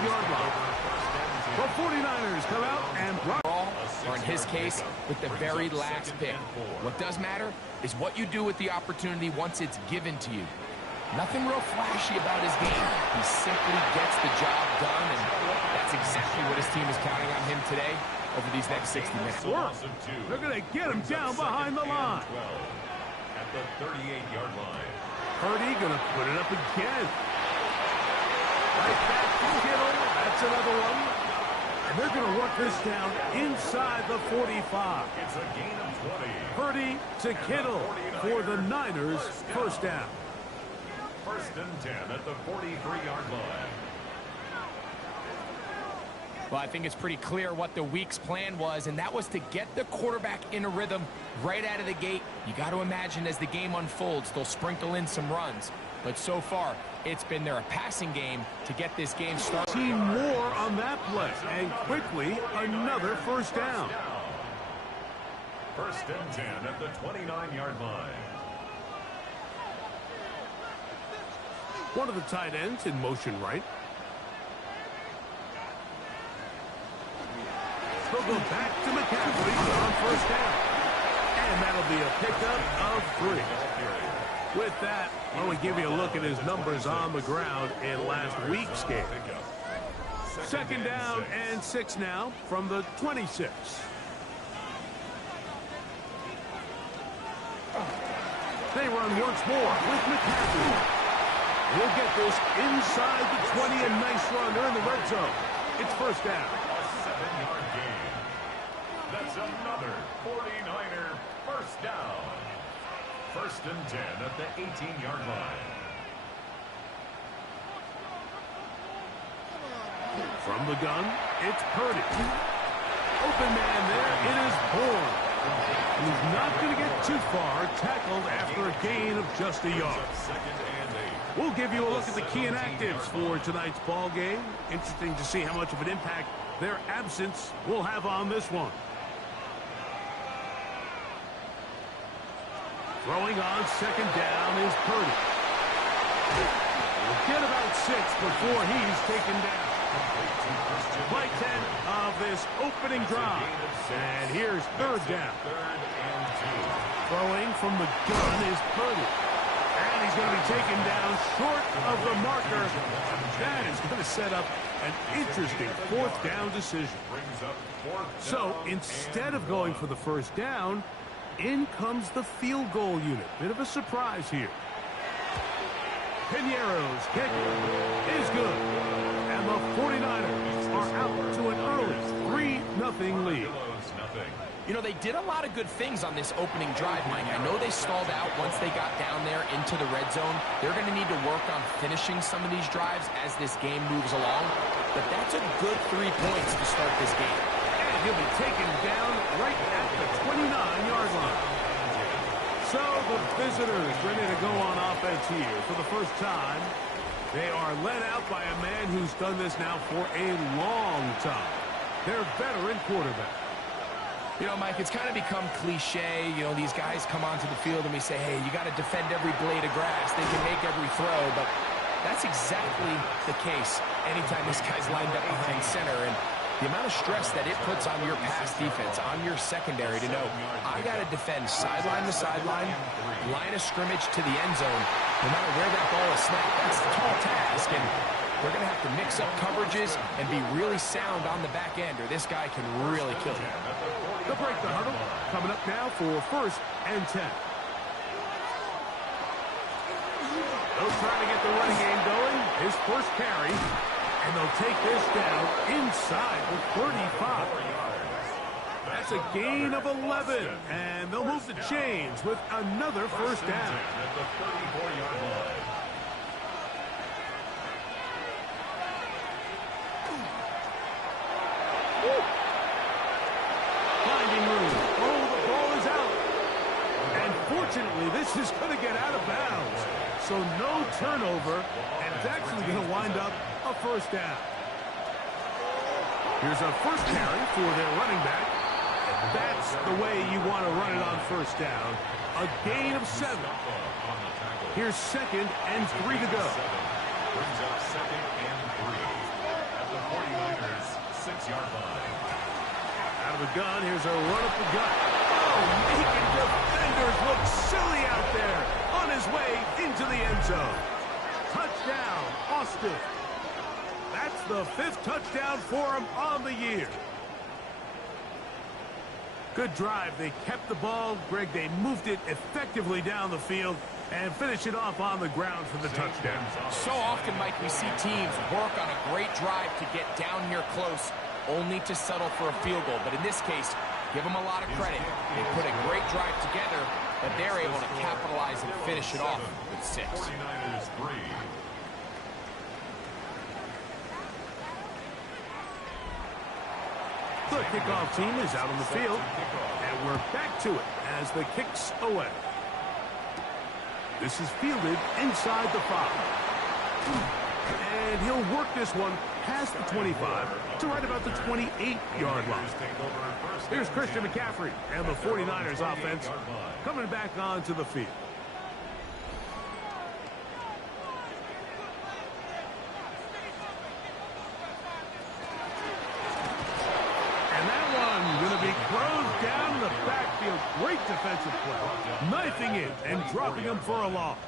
45-yard line. The 49ers come out and block. Or in his case, with the very last pick. What does matter is what you do with the opportunity once it's given to you. Nothing real flashy about his game. He simply gets the job done, and that's exactly what his team is counting on him today over these next 60 minutes. They're going to get him down behind the line. At the 38-yard line. Purdy going to put it up again. Right back to Kittle. That's another one. And they're going to work this down inside the 45. It's a gain of 20. Purdy to Kittle for the Niners. First down. First and 10 at the 43-yard line. Well, I think it's pretty clear what the week's plan was, and that was to get the quarterback in a rhythm right out of the gate. You got to imagine as the game unfolds, they'll sprinkle in some runs. But so far, it's been their passing game to get this game started. Team more on that play, and quickly another first down. First and 10 at the 29-yard line. One of the tight ends in motion right. They'll go back to McCaffrey on first down. And that'll be a pickup of 3. With that, I want to give you a look at his numbers on the ground in last week's game. Second down and 6 now from the 26. They run once more with McCaffrey. He'll get this inside the 20, a nice run. They're in the red zone. It's first down. A 7-yard gain. That's another 49er first down. First and 10 at the 18-yard line. From the gun, it's Purdy. Open man there. It is Bourne. He's not going to get too far. Tackled after a gain of just a yard. We'll give you a look at the key inactives for tonight's ball game. Interesting to see how much of an impact their absence will have on this one. Throwing on second down is Purdy. We'll get about 6 before he's taken down. Play 10 of this opening drive. And here's third down. Throwing from the gun is Purdy. And he's going to be taken down short of the marker. That is going to set up an interesting fourth down decision. So instead of going for the first down, in comes the field goal unit. Bit of a surprise here. Piñeiro's kick is good. And the 49ers are out to an early 3-0 lead. You know, they did a lot of good things on this opening drive, Mike. I know they stalled out once they got down there into the red zone. They're going to need to work on finishing some of these drives as this game moves along. But that's a good 3 points to start this game. And he'll be taken down right at the 29-yard line. So the visitors ready to go on offense here for the first time. They are led out by a man who's done this now for a long time. Their veteran quarterback. You know, Mike, it's kind of become cliche. You know, these guys come onto the field and we say, hey, you got to defend every blade of grass. They can make every throw, but that's exactly the case anytime this guy's lined up behind center. And the amount of stress that it puts on your pass defense, on your secondary to know, I got to defend sideline to sideline, line of scrimmage to the end zone, no matter where that ball is snapped. That's a tall task, and they're going to have to mix up coverages and be really sound on the back end, or this guy can really kill you. They'll break the huddle. Coming up now for first and 10. They'll try to get the running game going. His first carry. And they'll take this down inside the 35. That's a gain of 11. And they'll move the chains with another first down. At the 34-yard line. Finding room. Oh, the ball is out. And fortunately, this is going to get out of bounds. So no turnover, and it's actually going to wind up a first down. Here's a first carry for their running back. That's the way you want to run it on first down. A gain of 7. Here's second and 3 to go. Brings up second and 3. At the 49ers 6-yard line. Out of the gun, here's a run up the gut. Oh, making defenders look silly out there. On his way into the end zone. Touchdown, Austin. That's the 5th touchdown for him on the year. Good drive. They kept the ball. Greg, they moved it effectively down the field and finish it off on the ground for the touchdown. So often, Mike, we see teams work on a great drive to get down here close, only to settle for a field goal. But in this case, give them a lot of credit. They put a great drive together, but they're able to capitalize and finish it off with 6. 49ers 3. The kickoff team is out on the field, and we're back to it as the kick's away. This is fielded inside the 5. And he'll work this one past the 25 to right about the 28-yard line. Here's Christian McCaffrey and the 49ers offense coming back onto the field. And that one going to be closed down in the backfield. Great defensive play. Knifing it and dropping him for a loss.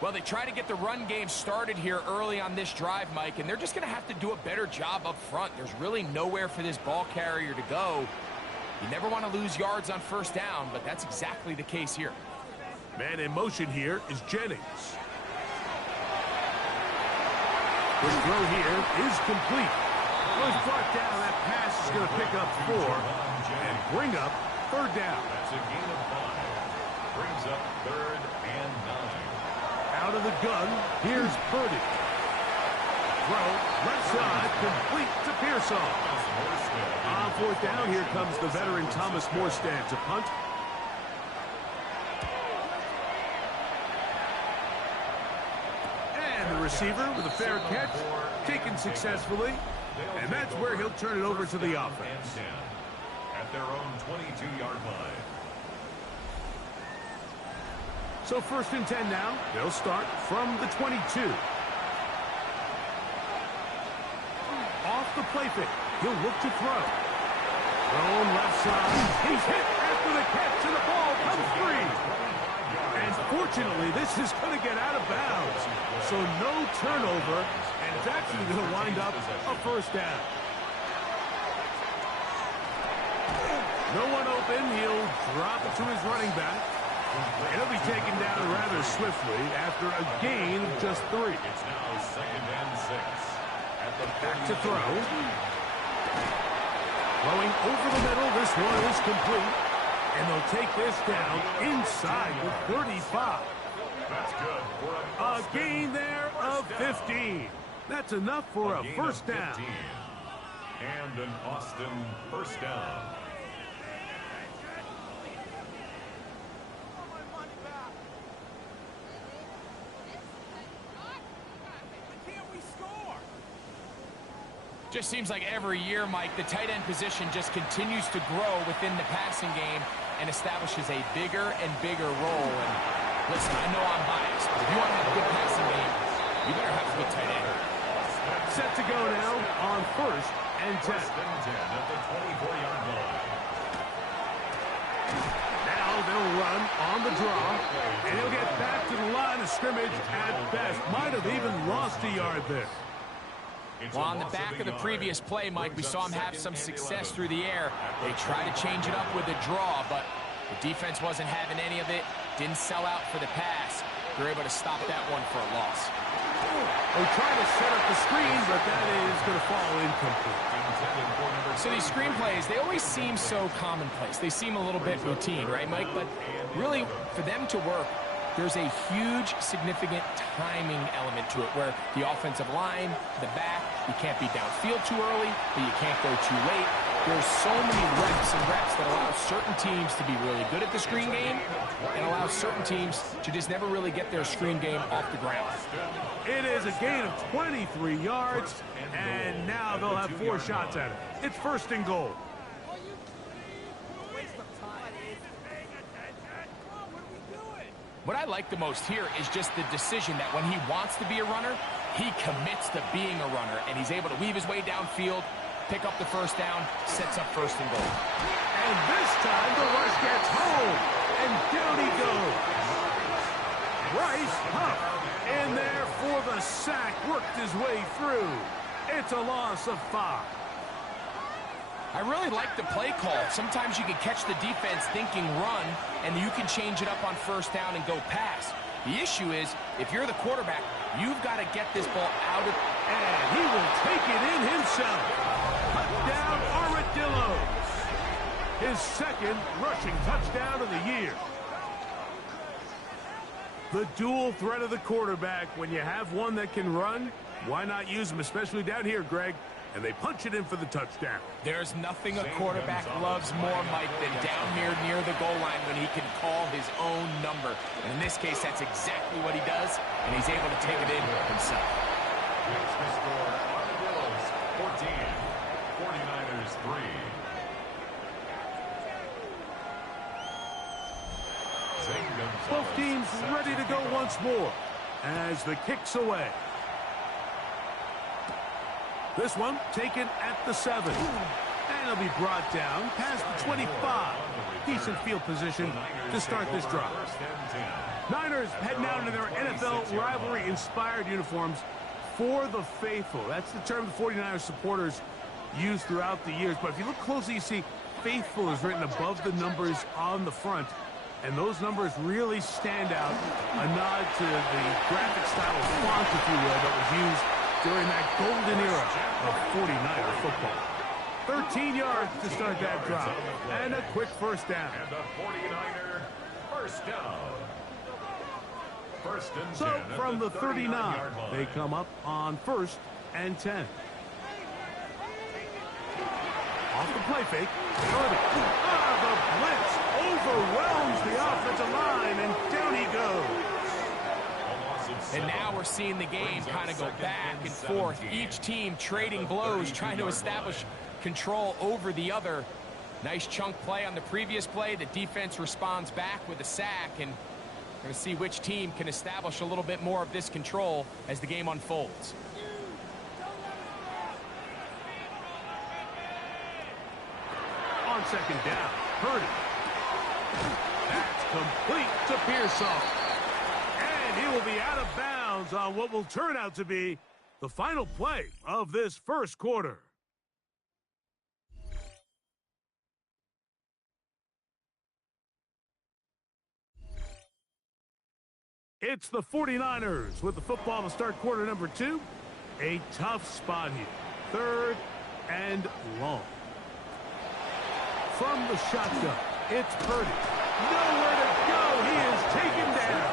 Well, they try to get the run game started here early on this drive, Mike, and they're just going to have to do a better job up front. There's really nowhere for this ball carrier to go. You never want to lose yards on first down, but that's exactly the case here. Man in motion here is Jennings. The throw here is complete. Was brought down. That pass is going to pick up 4 and bring up 3rd down. That's a gain of 5. Brings up 3rd and 9. Out of the gun, here's Purdy. Throw, left side, complete to Pearsall. On 4th down, here comes the veteran Thomas Morstead to punt. And the receiver with a fair catch, taken successfully. And that's where he'll turn it over to the offense. At their own 22-yard line. So 1st and 10 now. They'll start from the 22. Off the play fake. He'll look to throw. Thrown left side. He's hit after the catch, and the ball comes free. And fortunately, this is going to get out of bounds. So no turnover, and it's actually going to wind up a 1st down. No one open. He'll drop it to his running back. He'll be taken down rather swiftly after a gain of just 3. It's now 2nd and 6. At the Back to throw. Throwing over the middle. This one is complete. And they'll take this down inside the 35. That's good for A gain there of 15. That's enough for a 1st down. And an Austin 1st down. Just seems like every year, Mike, the tight end position just continues to grow within the passing game and establishes a bigger and bigger role. And listen, I know I'm biased, but if you want to have a good passing game, you better have a good tight end. Set to go now on 1st and 10. 1st and 10 at the 24-yard line. Now they'll run on the draw, and he'll get back to the line of scrimmage at best. Might have even lost a yard there. Well, on the back of the previous play, Mike, we saw him have some success through the air. They tried to change it up with a draw, but the defense wasn't having any of it. Didn't sell out for the pass. They're able to stop that one for a loss. They try to set up the screen, but that is going to fall incomplete. So these screen plays, they always seem so commonplace. They seem a little bit routine, right, Mike? But really, for them to work, there's a huge, significant timing element to it where the offensive line, the back, you can't be downfield too early, but you can't go too late. There's so many reps and reps that allow certain teams to be really good at the screen game and allow certain teams to just never really get their screen game off the ground. It is a gain of 23 yards, and now they'll have 4 shots at it. It's 1st and goal. What I like the most here is just the decision that when he wants to be a runner, he commits to being a runner, and he's able to weave his way downfield, pick up the first down, sets up 1st and goal. And this time the rush gets home, and down he goes. Bryce Huff in there for the sack, worked his way through. It's a loss of 5. I really like the play call. Sometimes you can catch the defense thinking run, and you can change it up on 1st down and go pass. The issue is, if you're the quarterback, you've got to get this ball out of... And he will take it in himself. Touchdown, Armadillos. His 2nd rushing touchdown of the year. The dual threat of the quarterback. When you have one that can run, why not use him, especially down here, Greg? And they punch it in for the touchdown. There's nothing a quarterback loves more, Mike, than down here near the goal line when he can call his own number. And in this case, that's exactly what he does, and he's able to take it in himself. Here's the score. Armadillos 14, 49ers 3. Both teams ready to go once more as the kick's away. This one taken at the 7. And it'll be brought down past the 25. Decent field position to start this drive. Niners heading out into their NFL rivalry-inspired uniforms for the faithful. That's the term the 49ers supporters use throughout the years. But if you look closely, you see faithful is written above the numbers on the front. And those numbers really stand out. A nod to the graphic style of font, if you will, that was used during that golden era of 49er football. 13 yards to start that drive. And a quick 1st down. And the 49er 1st down. 1st and 10. So from the 39, they come up on 1st and 10. Off the play fake. The blitz overwhelms the offensive line, and down he goes. And now we're seeing the game kind of go back and forth. Each team trading blows, trying to establish control over the other. Nice chunk play on the previous play. The defense responds back with a sack, and we're going to see which team can establish a little bit more of this control as the game unfolds. On 2nd down, Purdy. That's complete to Pearsall. And he will be out of bounds on what will turn out to be the final play of this 1st quarter. It's the 49ers with the football to start quarter number 2. A tough spot here. 3rd and long. From the shotgun, it's Purdy. Nowhere to go. He is taken down.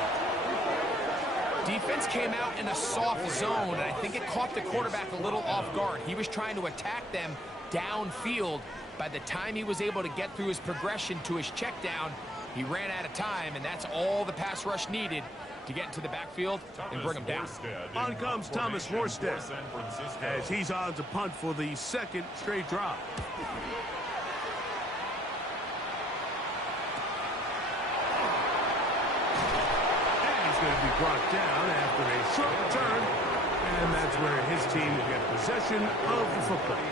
Defense came out in a soft zone, and I think it caught the quarterback a little off guard. He was trying to attack them downfield. By the time he was able to get through his progression to his check down, he ran out of time, and that's all the pass rush needed to get into the backfield and bring him down. On comes Thomas Morstead as he's on to punt for the 2nd straight drive. Going to be brought down after a short return, and that's where his team will get possession of the football.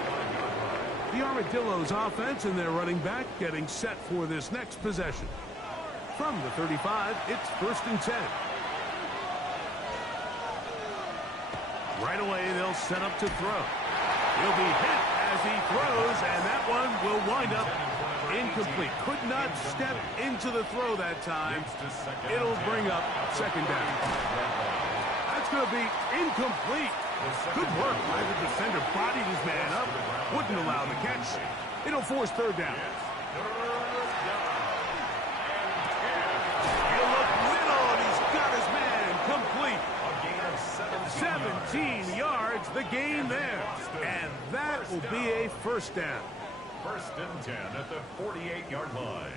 The Armadillos offense and their running back getting set for this next possession. From the 35, it's 1st and 10. Right away, they'll set up to throw. He'll be hit as he throws, and that one will wind up incomplete. Could not step into the throw that time. It'll bring up 2nd down. That's going to be incomplete. Good work by the defender. Bodied his man up. Wouldn't allow the catch. It'll force 3rd down. He'll look middle, and he's got his man complete. 17 yards, the gain there. And that will be a 1st down. 1st and 10 at the 48-yard line.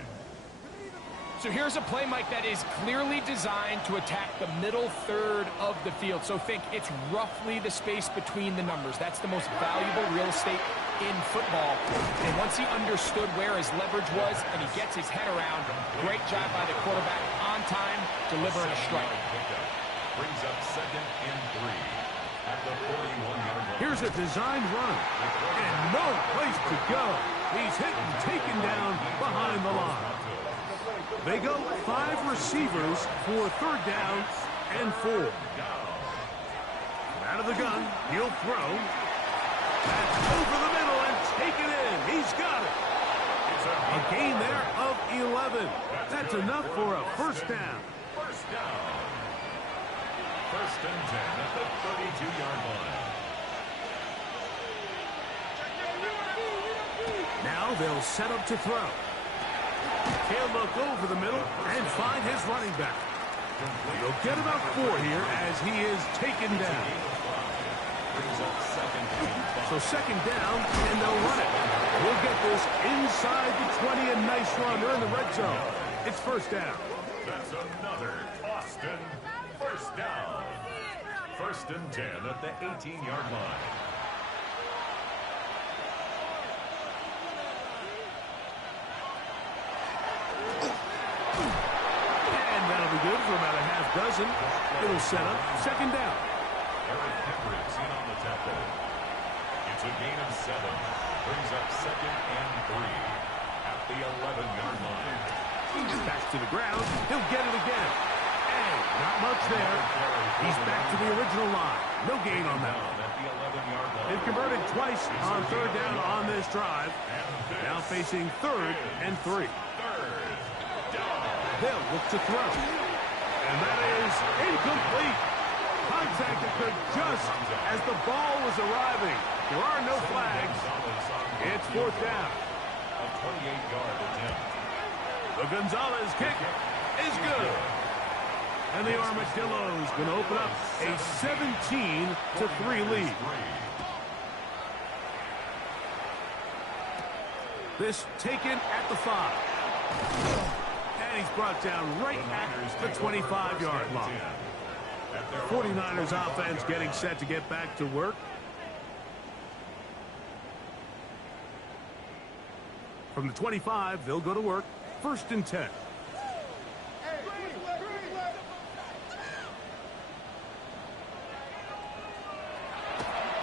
So here's a play, Mike, that is clearly designed to attack the middle 3rd of the field. So think it's roughly the space between the numbers. That's the most valuable real estate in football. And once he understood where his leverage was and he gets his head around, great job by the quarterback on on time, delivering a strike. Brings up 2nd and 3 at the 41-yard line. Here's a design run, and no place to go. He's hit and taken down behind the line. They go 5 receivers for 3rd down and 4. Out of the gun, he'll throw. That's over the middle and taken in. He's got it. A gain there of 11. That's enough for a 1st down. 1st down. 1st and 10 at the 32-yard line. Now they'll set up to throw. He'll look over the middle and find his running back. He'll get about 4 here as he is taken down. So 2nd down, and they'll run it. We'll get this inside the 20, a nice run. They're in the red zone. It's 1st down. That's another Austin 1st down. 1st and 10 at the 18-yard line. And that'll be good for about a half dozen. It'll set up 2nd down. Eric Hendricks in on the tackle. It's a gain of 7. Brings up 2nd and 3 at the 11-yard line. Back to the ground. He'll get it again. And not much there. He's back to the original line. No gain on that. At the 11-yard line. They've converted twice on 3rd down on this drive. Now facing 3rd and 3. 3rd down. They'll look to throw. And that is incomplete. Contact occurred just as the ball was arriving. There are no flags. It's 4th down. A 28-yard attempt. The Gonzalez kick is good. And the Armadillos going to open up a 17-3 lead. This taken at the 5. And he's brought down right at the 25-yard line. 49ers offense getting set to get back to work. From the 25, they'll go to work. 1st and 10.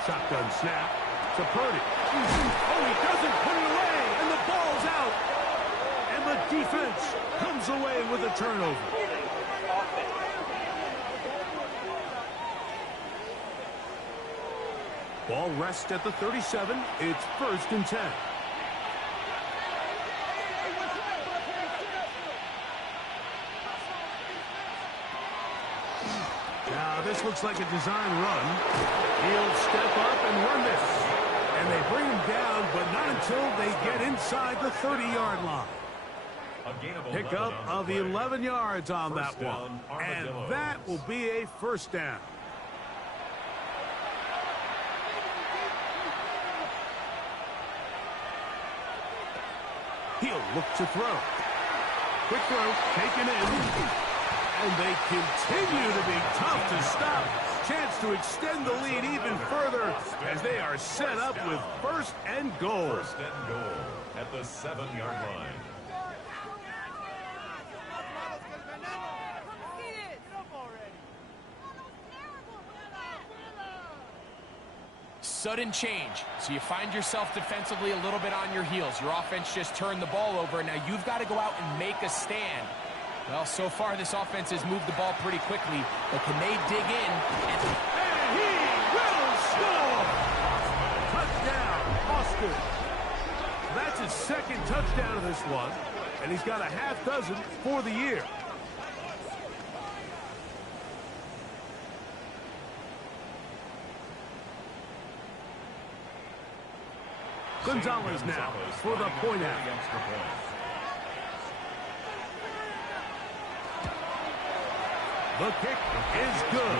Shotgun snap to Purdy. Oh, he doesn't put it away, and the ball's out. And the defense comes away with a turnover. Ball rests at the 37. It's 1st and 10. Now, this looks like a design run. He'll step up and run this. And they bring him down, but not until they get inside the 30-yard line. Pickup of 11 yards on that one. And that will be a 1st down. He'll look to throw. Quick throw, taken in. And they continue to be tough to stop. Chance to extend the lead even further as they are set up with 1st and goal. 1st and goal at the 7-yard line. Sudden change. So you find yourself defensively a little bit on your heels. Your offense just turned the ball over. Now you've got to go out and make a stand. Well, so far this offense has moved the ball pretty quickly, but can they dig in? And he will score! Touchdown, Austin. That's his 2nd touchdown of this one, and he's got a half dozen for the year. Gonzalez now for the point out. The kick is good.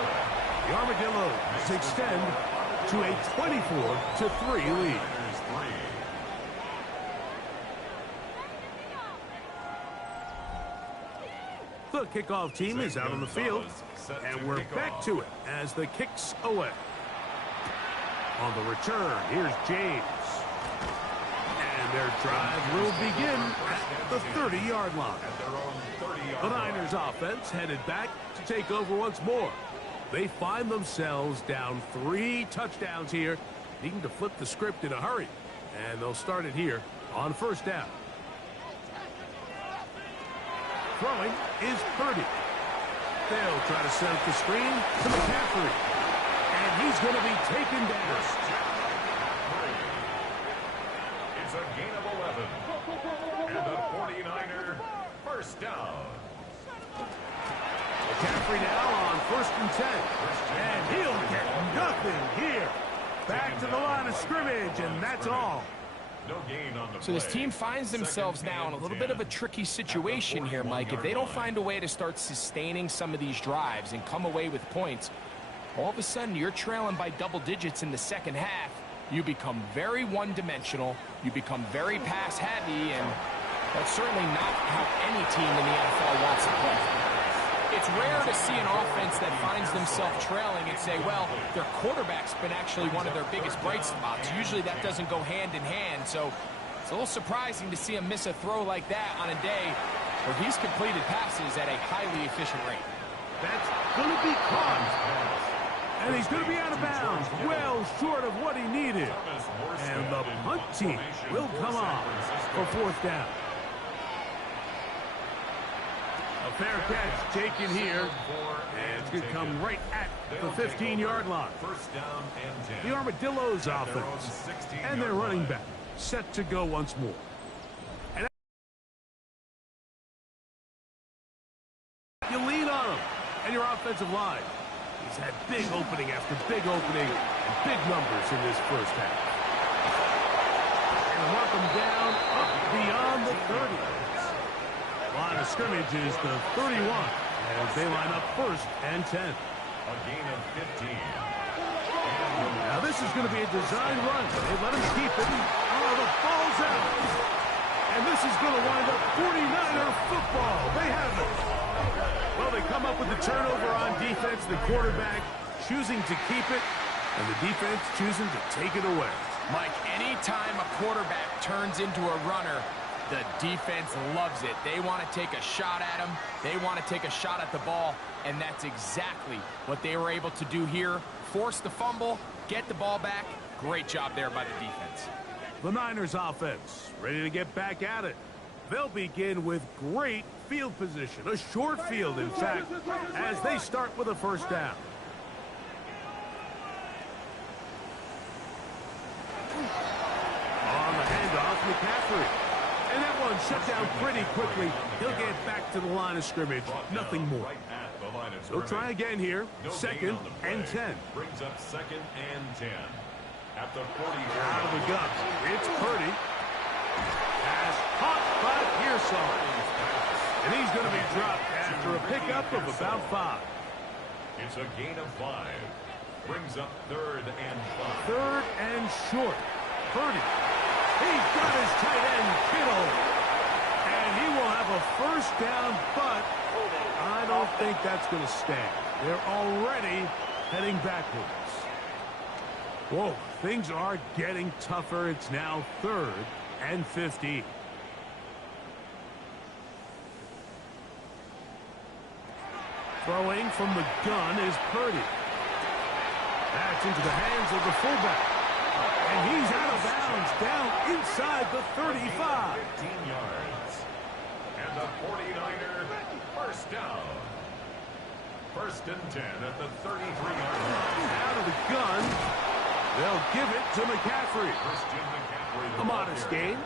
The Armadillos extend to a 24-3 lead. The kickoff team is out on the field, and we're back to it as the kick's away. On the return, here's James. And their drive will begin at the 30-yard line. At their own 30-yard The Niners offense headed back to take over once more. They find themselves down 3 touchdowns here, needing to flip the script in a hurry. And they'll start it here on first down. Throwing is Purdy. They'll try to set up the screen to McCaffrey. And he's going to be taken down. It's a gain of 11. And the 49er first down. McCaffrey now on 1st and 10. And he'll get nothing here. Back to the line of scrimmage, and that's all. No gain on the So this team finds themselves now in a little bit of a tricky situation here, Mike. If they don't find a way to start sustaining some of these drives and come away with points, all of a sudden you're trailing by double digits in the second half. You become very one-dimensional. You become very pass-heavy, and that's certainly not how any team in the NFL wants to play. It's rare to see an offense that finds themselves trailing and say, well, their quarterback's been actually one of their biggest bright spots. Usually that doesn't go hand in hand, so it's a little surprising to see him miss a throw like that on a day where he's completed passes at a highly efficient rate. That's going to be caught. And he's going to be out of bounds, well short of what he needed. And the punt team will come on for 4th down. A fair catch taken here, and it's going to come right at the 15-yard line. The Armadillos offense and their running back set to go once more. And you lean on him and your offensive line. He's had big opening after big opening and big numbers in this first half. And mark him down up beyond the 30. Line of scrimmage is the 31 as they line up 1st and 10. A gain of 15. Now this is going to be a design run. They let him keep it. Oh, the ball's out. And this is going to wind up 49er football. They have it. Well, they come up with the turnover on defense. The quarterback choosing to keep it, and the defense choosing to take it away. Mike, anytime a quarterback turns into a runner, the defense loves it. They want to take a shot at him. They want to take a shot at the ball, and that's exactly what they were able to do here. Force the fumble, get the ball back. Great job there by the defense. The Niners offense ready to get back at it. They'll begin with great field position, a short field, in fact, as they start with a 1st down. On the handoff, McCaffrey. And that one shut down pretty quickly. He'll get back to the line of scrimmage. Nothing more. He'll try again here. 2nd and 10. Brings up 2nd and 10. At the 40. Out of the gun. It's Purdy. Pass caught by Pearsall. And he's going to be dropped after a pickup of about 5. It's a gain of 5. Brings up 3rd and 5. 3rd and short. Purdy. He's got his tight end, Kittle. And he will have a 1st down, but I don't think that's going to stand. They're already heading backwards. Whoa, things are getting tougher. It's now 3rd and 15. Throwing from the gun is Purdy. That's into the hands of the fullback. And he's out of bounds, down inside the 35. 15 yards. And the 49er first down. 1st and 10 at the 33-yard line. Out of the gun. They'll give it to McCaffrey. A modest gain.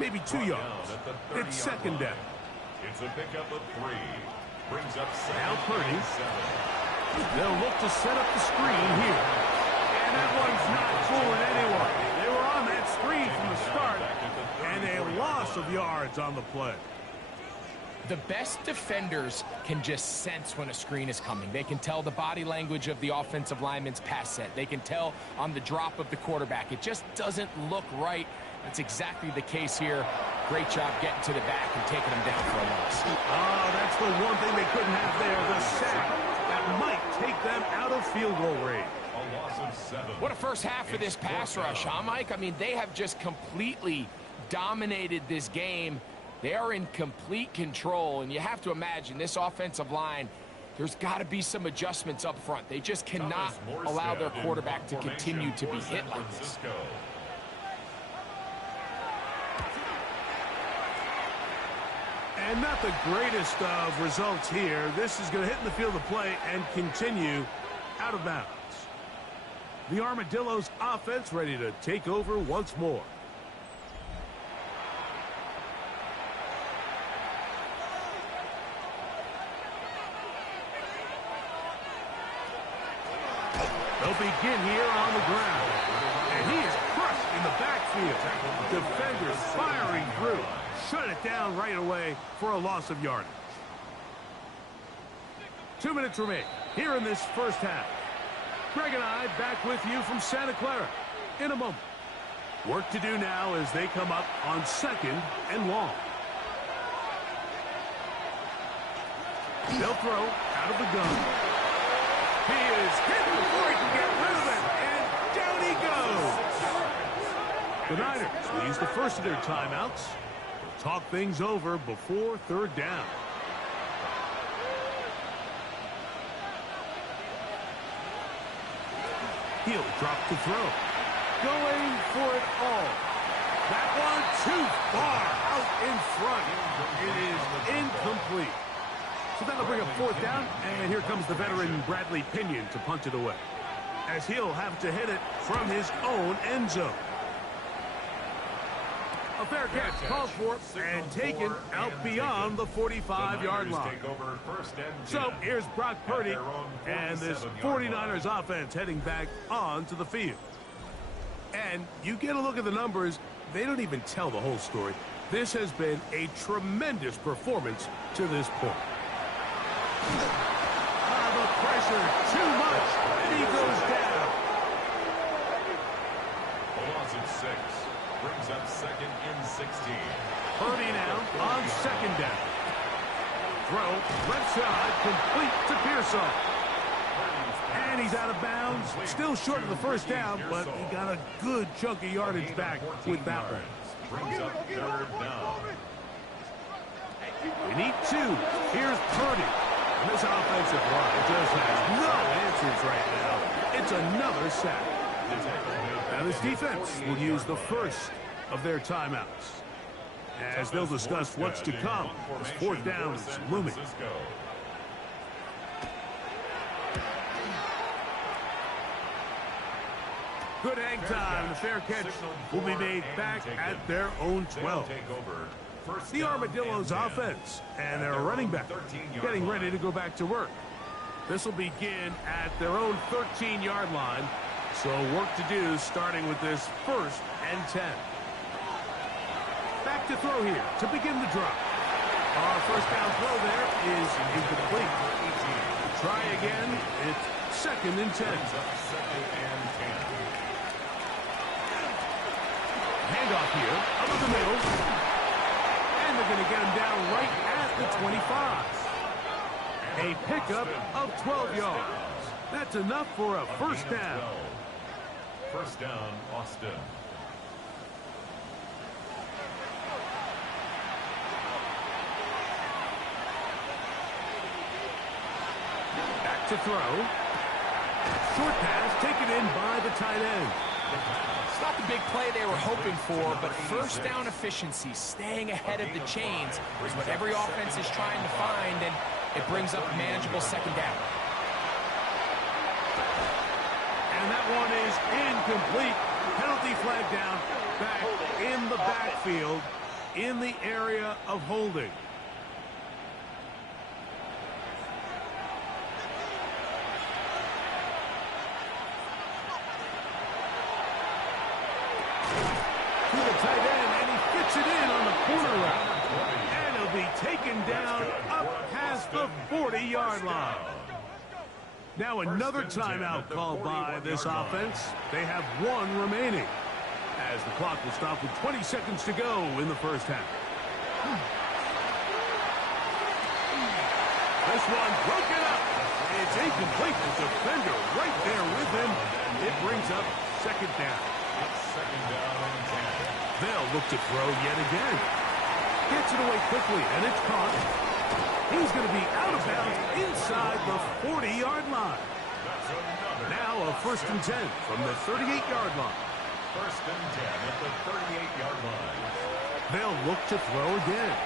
Maybe 2 yards. It's 2nd down. It's a pickup of 3. Brings up 7. Now Purdy. They'll look to set up the screen here. And that one's not fooling anyone. They were on that screen from the start. And a loss of yards on the play. The best defenders can just sense when a screen is coming. They can tell the body language of the offensive lineman's pass set. They can tell on the drop of the quarterback. It just doesn't look right. That's exactly the case here. Great job getting to the back and taking them down for a loss. Oh, that's the one thing they couldn't have there, the sack that might take them out of field goal range. A loss of 7. What a first half for this pass rush, huh, Mike? I mean, they have just completely dominated this game. They are in complete control, and you have to imagine this offensive line, there's got to be some adjustments up front. They just cannot allow their quarterback to continue to be hit like this. And not the greatest of results here. This is going to hit in the field of play and continue out of bounds. The Armadillos offense ready to take over once more. They'll begin here on the ground. And he is crushed in the backfield. Defenders firing through. Shut it down right away for a loss of yardage. 2 minutes remain here in this first half. Greg and I back with you from Santa Clara in a moment. Work to do now as they come up on second and long. They'll throw out of the gun. He is hit before he can get rid of it, and down he goes. The Niners will use the first of their timeouts. Talk things over before third down. He'll drop to throw. Going for it all. That one too far out in front. It is incomplete. So that'll bring up fourth down, and here comes the veteran Bradley Pinion to punt it away, as he'll have to hit it from his own end zone. A fair catch called for and taken out beyond the 45-yard line. So here's Brock Purdy and this 49ers offense heading back onto the field. And you get a look at the numbers, they don't even tell the whole story. This has been a tremendous performance to this point. The pressure, too much, and he goes down. A loss of 6. Brings up second and 16. Purdy now on second down. Throw, left side, complete to Pearsall. And he's out of bounds. Still short of the first down, but he got a good chunk of yardage back with that one. Brings up third down. We need 2. Here's Purdy. And this offensive line just has no answers right now. It's another sack. Now this defense will use the first of their timeouts, as they'll discuss what's to come as fourth down is looming. Good hang time. The fair catch will be made back at their own 12. The Armadillos offense and their running back getting ready to go back to work. This will begin at their own 13-yard line. So work to do starting with this first and 10. Back to throw here to begin the drop. Our first down throw there is incomplete. Try again. It's second and 10. Handoff here up the middle. And they're going to get him down right at the 25. A pickup of 12 yards. That's enough for a first down. First down, Austin. Back to throw. Short pass taken in by the tight end. It's not the big play they were hoping for, but first down efficiency, staying ahead of the chains, is what every offense is trying to find, and it brings up a manageable second down. And that one is incomplete. Penalty flag down, back in the backfield, in the area of holding. To the tight end, and he fits it in on the corner route. And he'll be taken down up past the 40-yard line. Now another timeout called by this offense. They have 1 remaining, as the clock will stop with 20 seconds to go in the first half. This one broken up. It's incomplete. The defender right there with him. It brings up second down. It's second down and 10. They'll look to throw yet again. Gets it away quickly, and it's caught. He's going to be out of bounds inside the 40-yard line. Now a 1st and 10 from the 38-yard line. 1st and 10 at the 38-yard line. They'll look to throw again.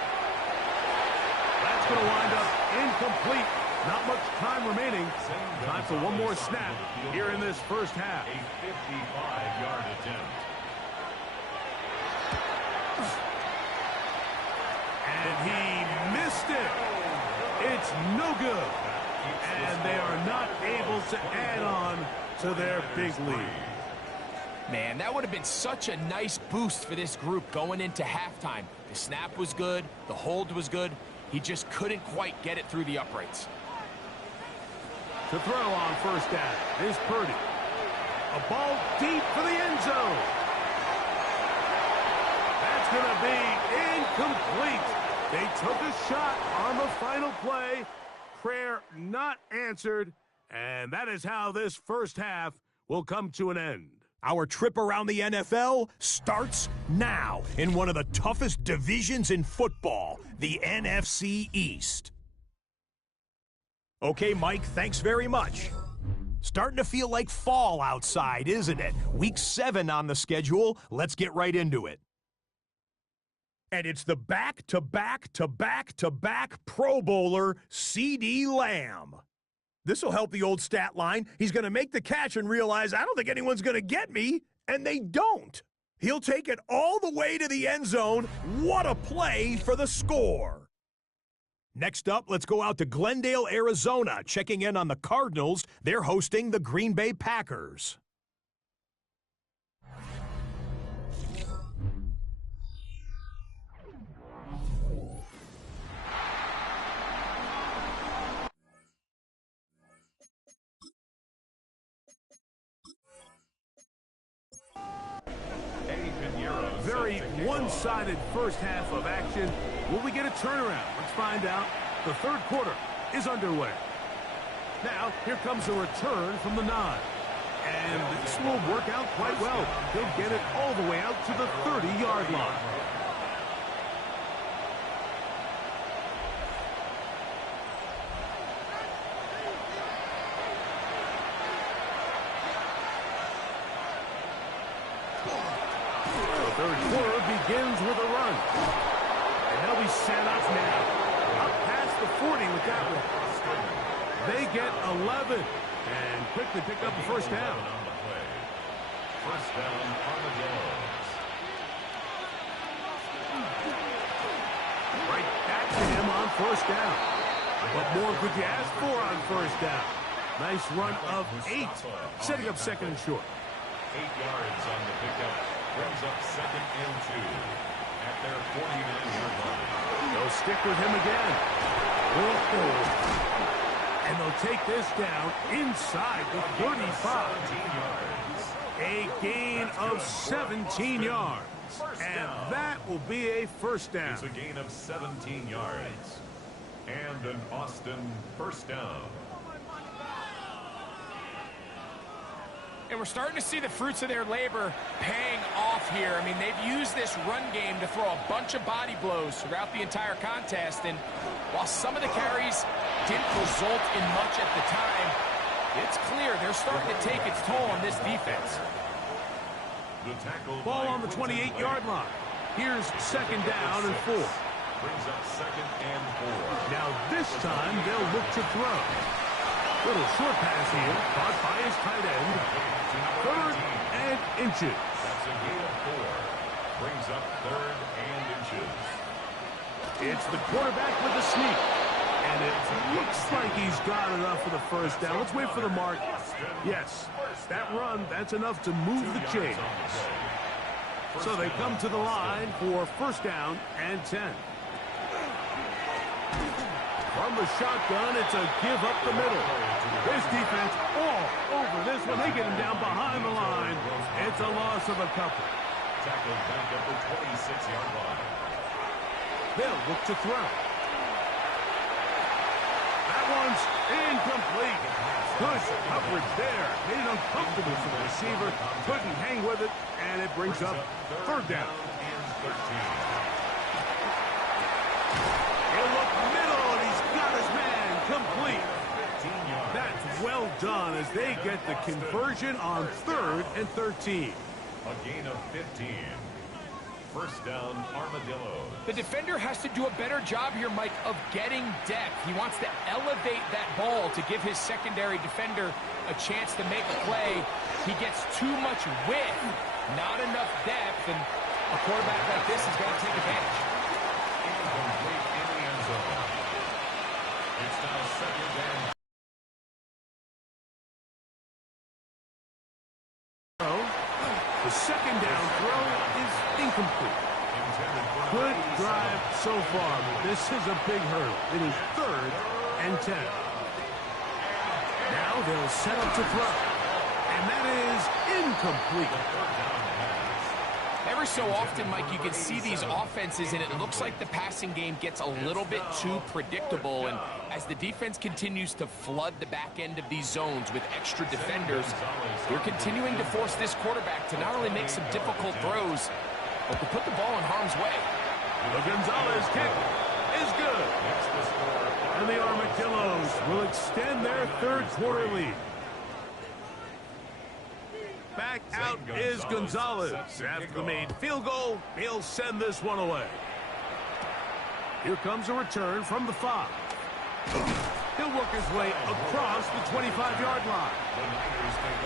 That's going to wind up incomplete. Not much time remaining. Time for one more snap here in this first half. A 55-yard attempt. And he missed it. It's no good. And they are not able to add on to their big lead. Man, that would have been such a nice boost for this group going into halftime. The snap was good. The hold was good. He just couldn't quite get it through the uprights. To throw on 1st down is Purdy. A ball deep for the end zone. That's going to be incomplete. They took a shot on the final play. Prayer not answered. And that is how this first half will come to an end. Our trip around the NFL starts now in one of the toughest divisions in football, the NFC East. Okay, Mike, thanks very much. Starting to feel like fall outside, isn't it? Week 7 on the schedule. Let's get right into it. And it's the back-to-back Pro Bowler, CeeDee Lamb. This will help the old stat line. He's going to make the catch and realize, I don't think anyone's going to get me, and they don't. He'll take it all the way to the end zone. What a play for the score. Next up, let's go out to Glendale, Arizona, checking in on the Cardinals. They're hosting the Green Bay Packers. Very one-sided first half of action. Will we get a turnaround? Let's find out. The 3rd quarter is underway. Now, here comes a return from the 9. And this will work out quite well. They'll get it all the way out to the 30-yard line. Third quarter begins with a run. And they'll be set up now. Up past the 40 with that one. They get 11 and quickly pick up the 1st down. On the play. 1st down on the Dogs. Right back to him on 1st down. What more could you ask for on 1st down? Nice run of 8, setting up 2nd and short. 8 yards on the pickup. Brings up 2nd and 2 at their 49-yard line. They'll stick with him again. And they'll take this down inside the 35. 17 yards. A gain of 17 yards. And that will be a 1st down. It's a gain of 17 yards. And an Austin 1st down. And we're starting to see the fruits of their labor paying off here. I mean, they've used this run game to throw a bunch of body blows throughout the entire contest. And while some of the carries didn't result in much at the time, it's clear they're starting to take its toll on this defense. The tackle Ball on the 28-yard line. Here's 2nd down and 4. Brings up 2nd and 4. Now this time they'll look to throw. Little short pass here, caught by his tight end. 3rd and inches. That's a gain of 4. Brings up 3rd and inches. It's the quarterback with the sneak. And it looks like he's got enough for the 1st down. Let's wait for the mark. Yes, that run, that's enough to move the chains. So they come to the line for 1st down and 10. From the shotgun, it's a give up the middle. This defense all over this one. They get him down behind the line. It's a loss of a couple. Tackled back up the 26-yard line. They'll look to throw. That one's incomplete. Good coverage there. Made it uncomfortable for the receiver. Couldn't hang with it, and it brings up 3rd down. And 13. complete. That's well done as they get the conversion on 3rd and 13. A gain of 15. First down, Armadillo. The defender has to do a better job here, Mike, of getting depth. He wants to elevate that ball to give his secondary defender a chance to make a play. He gets too much width, not enough depth, and a quarterback like this is going to take advantage. Incomplete in the end zone. It's now second down. The second down throw is incomplete. Good drive so far, but this is a big hurdle. It is 3rd and 10. Now they'll set up to throw. And that is incomplete. Every so often, Mike, you can see these offenses, and it looks like the passing game gets a little bit too predictable. And as the defense continues to flood the back end of these zones with extra defenders, they're continuing to force this quarterback to not only make some difficult throws, but to put the ball in harm's way. The Gonzalez kick is good. And the Armadillos will extend their 3rd quarter lead. Back out is Gonzalez. After the made field goal, he'll send this one away. Here comes a return from the 5. He'll work his way across the 25-yard line.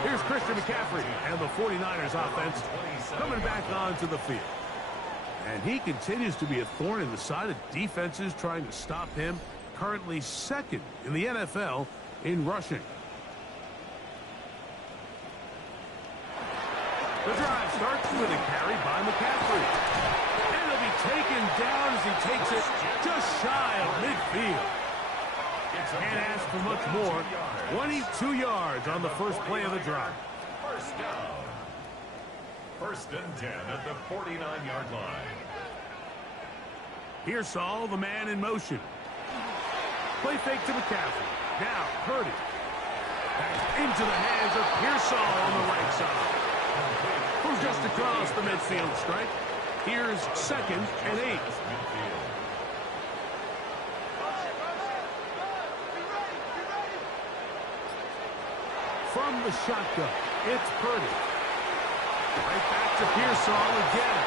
Here's Christian McCaffrey and the 49ers offense coming back onto the field. And he continues to be a thorn in the side of defenses trying to stop him. Currently 2nd in the NFL in rushing. The drive starts with a carry by McCaffrey. And he'll be taken down as he takes it just shy of midfield. Can't ask for much more. 22 yards on the first play of the drive. First down. 1st and 10 at the 49-yard line. Pearsall, the man in motion. Play fake to McCaffrey. Now, Purdy. Back into the hands of Pearsall on the right side. From just across the midfield stripe. Here's 2nd and 8. From the shotgun, it's Purdy. Right back to Pearsall again.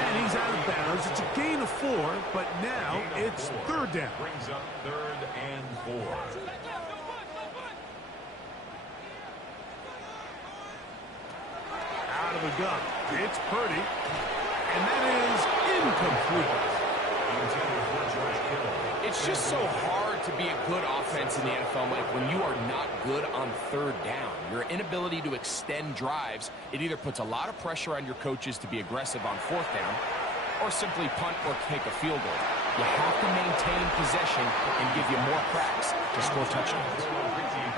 And he's out of bounds. It's a gain of 4, but now it's 3rd down. Brings up 3rd and 4. Out of the gun, it's Purdy. And that is incomplete. It's just so hard to be a good offense in the NFL, Mike, when you are not good on 3rd down. Your inability to extend drives, it either puts a lot of pressure on your coaches to be aggressive on 4th down or simply punt or take a field goal. You have to maintain possession and give you more cracks to score touchdowns.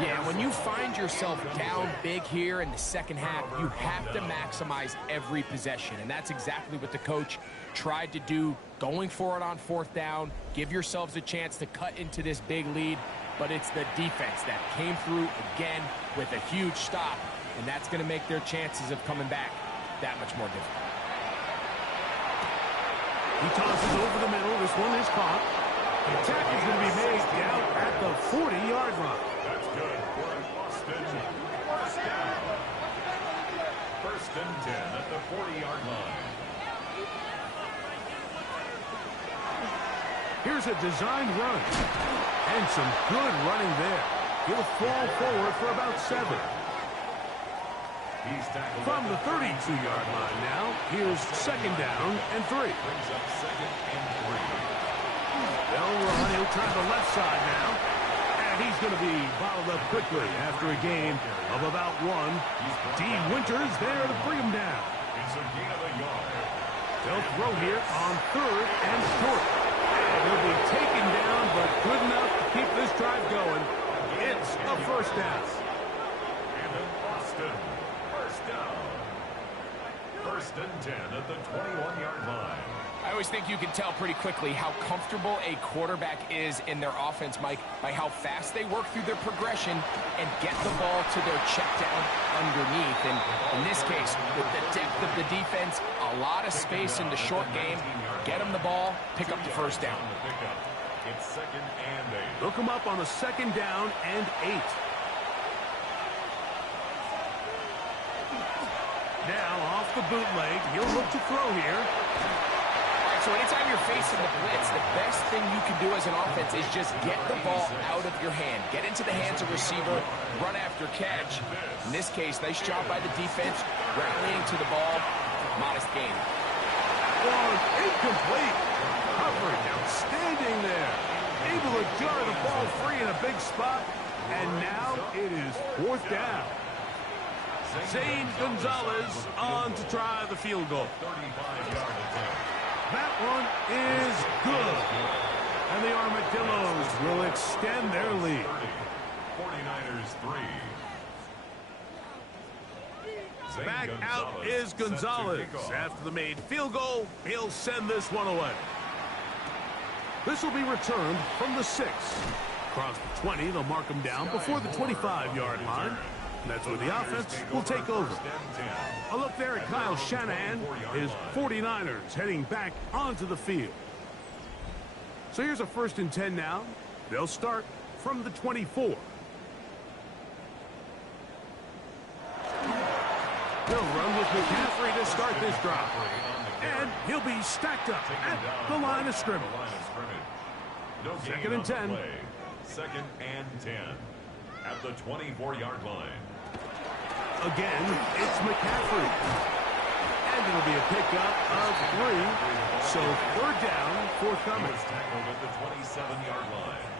Yeah, when you find yourself down big here in the second half, you have to maximize every possession, and that's exactly what the coach tried to do, going for it on 4th down, give yourselves a chance to cut into this big lead, but it's the defense that came through again with a huge stop, and that's going to make their chances of coming back that much more difficult. He tosses over the middle. This one is caught. The attack is going to be made down at the 40-yard line. That's good for Boston. First down. 1st and 10 at the 40-yard line. Here's a designed run. And some good running there. He'll fall forward for about 7. From the 32-yard line now, here's 2nd down and 3. Brings up 2nd and 3. They'll run. He'll try the left side now. And he's going to be bottled up quickly after a gain of about 1. D. Winters there to bring him down. It's a gain of a yard. They'll throw here on 3rd and short. And he'll be taken down, but good enough to keep this drive going. It's a 1st down. And in Boston, 1st down. 1st and 10 at the 21-yard line. I always think you can tell pretty quickly how comfortable a quarterback is in their offense, Mike, by how fast they work through their progression and get the ball to their check down underneath. And in this case, with the depth of the defense, a lot of space in the short game, get them the ball, pick up the 1st down. It's 2nd and 8. Look him up on a 2nd down and 8. Now off the bootleg, he'll look to throw here. All right, so anytime you're facing the blitz, the best thing you can do as an offense is just get the ball out of your hand. Get into the hands of receiver, run after catch. In this case, nice job by the defense, rallying to the ball. Modest gain. One incomplete. Coverage outstanding there. Able to jar the ball free in a big spot. And now it is 4th down. Zane Gonzalez on to try the field goal. 35-yard attempt. That one is good. And the Armadillos will extend their lead. 49ers 3. Back out is Gonzalez. After the made field goal, he'll send this one away. This will be returned from the 6. Across the 20, they'll mark him down before the 25-yard line. That's where the offense will take over. A look there at Kyle Shanahan, his 49ers heading back onto the field. So here's a 1st and 10 now. They'll start from the 24. He'll run with McCaffrey to start this drive. And he'll be stacked up at the line of scrimmage. 2nd and 10. 2nd and 10 at the 24-yard line. Again, it's McCaffrey. And it'll be a pickup of 3. So 3rd down, forthcoming. He was tackled at the 27-yard line.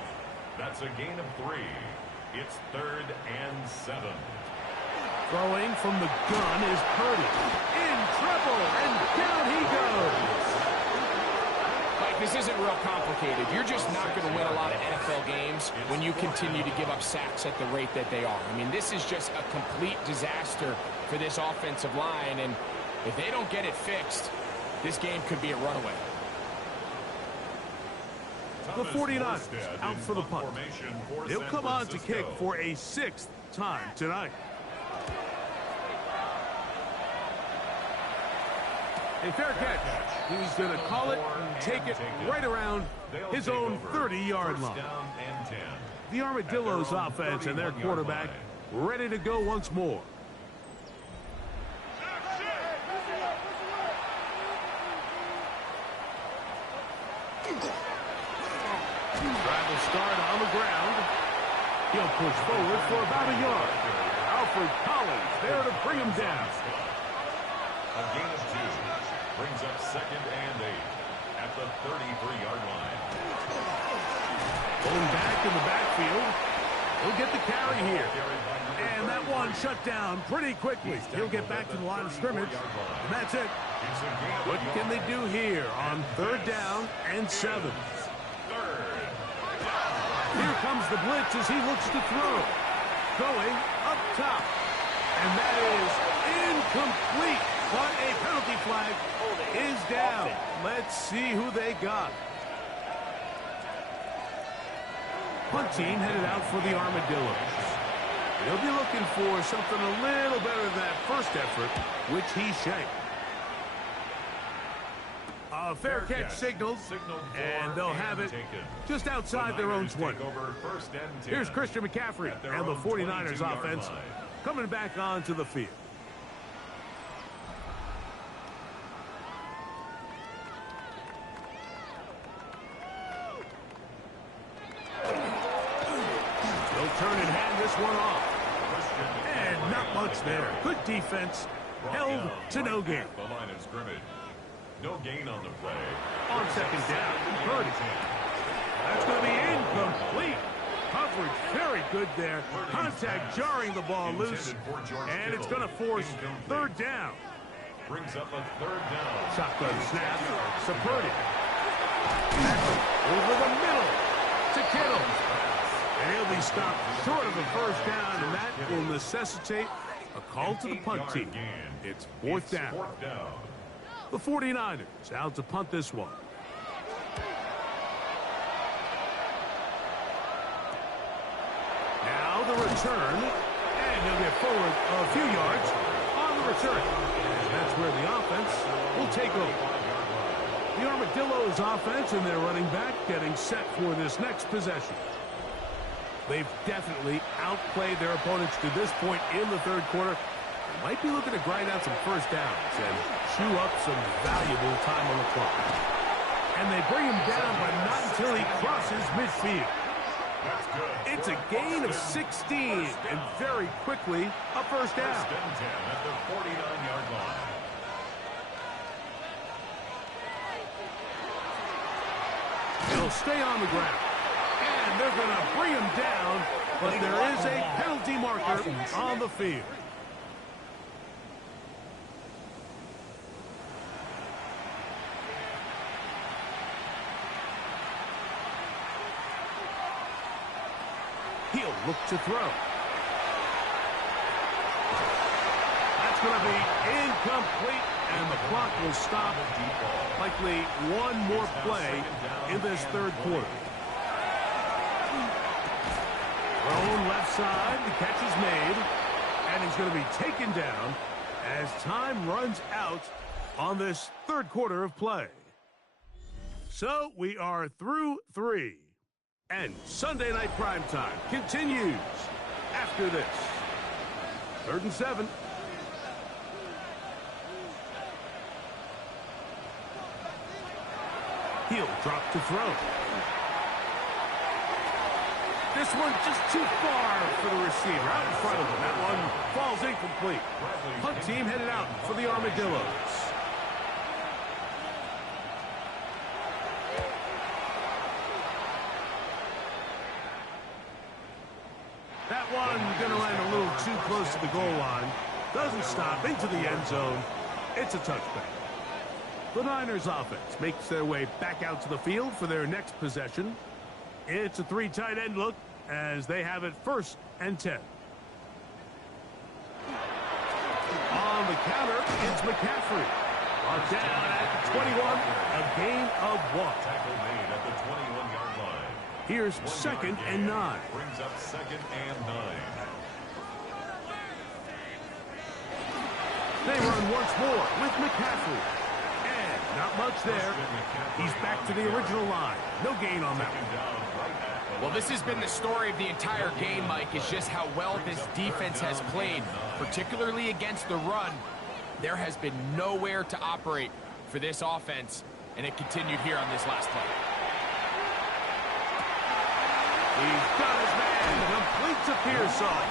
That's a gain of 3. It's 3rd and 7. Throwing from the gun is Purdy. In trouble, and down he goes. Mike, this isn't real complicated. You're just not going to win a lot of NFL games when you continue to give up sacks at the rate that they are. I mean, this is just a complete disaster for this offensive line, and if they don't get it fixed, this game could be a runaway. The 49ers out for the punt. He'll come on to kick for a 6th time tonight. A fair catch. He's going to call it and take it right around his own 30-yard line. The Armadillos offense and their quarterback ready to go once more. Drive will start on the ground. He'll push forward for about a yard. Alfred Collins there to bring him down. A gain of 2 brings up 2nd and 8 at the 33-yard line. Pulling back in the backfield. He'll get the carry here. And that one shut down pretty quickly. He'll get back to the line of scrimmage. And that's it. What can they do here on 3rd down and 7? Here comes the blitz as he looks to throw. Going up top. And that is incomplete. But a penalty flag is down. Let's see who they got. Punt team headed out for the Armadillos. They'll be looking for something a little better than that first effort, which he shanked. A fair catch signaled, and they'll have it just outside their own 20. Here's Christian McCaffrey and the 49ers offense coming back onto the field. They'll turn and hand this one off. And not much there. Good defense. Held to no gain. The line of scrimmage. No gain on the play. On 2nd down, Purdy. That's going to be incomplete. Coverage very good there. Contact jarring the ball loose. And it's going to force 3rd down. Brings up a 3rd down. Shotgun snap to Purdy. Over the middle to Kittle. And he'll be stopped short of the 1st down, and that will necessitate a call to the punt team. It's 4th down. The 49ers out to punt this one. Now the return, and he'll get forward a few yards on the return. And that's where the offense will take over. The Armadillos offense and their running back getting set for this next possession. They've definitely outplayed their opponents to this point in the third quarter. They might be looking to grind out some first downs and chew up some valuable time on the clock. And they bring him down, but not until he crosses midfield. That's good. It's a gain of 16, and very quickly, a first down. First and 10 at the 49-yard line. He'll stay on the ground. And they're going to bring him down, but there is a penalty marker on the field. He'll look to throw. That's going to be incomplete, and the clock will stop. Likely one more play in this third quarter. Thrown left side, the catch is made, and he's going to be taken down as time runs out on this third quarter of play. So we are through 3. And Sunday Night Primetime continues after this. 3rd and 7. He'll drop to throw. This one just too far for the receiver. Out in front of him. That one falls incomplete. Punt team headed out for the Armadillos. That one going to land a little too close to the goal line. Doesn't stop into the end zone. It's a touchback. The Niners offense makes their way back out to the field for their next possession. It's a 3 tight end look as they have it 1st and 10. On the counter, it's McCaffrey. Brought down at the 21, a gain of 1. Tackle made at the 21-yard line. Here's 2nd and 9. Brings up 2nd and 9. They run once more with McCaffrey. And not much there. He's back to the original line. No gain on that one. Well, this has been the story of the entire game, Mike, is just how well this defense has played, particularly against the run. There has been nowhere to operate for this offense, and it continued here on this last play. He's got his man, complete to Pearsall.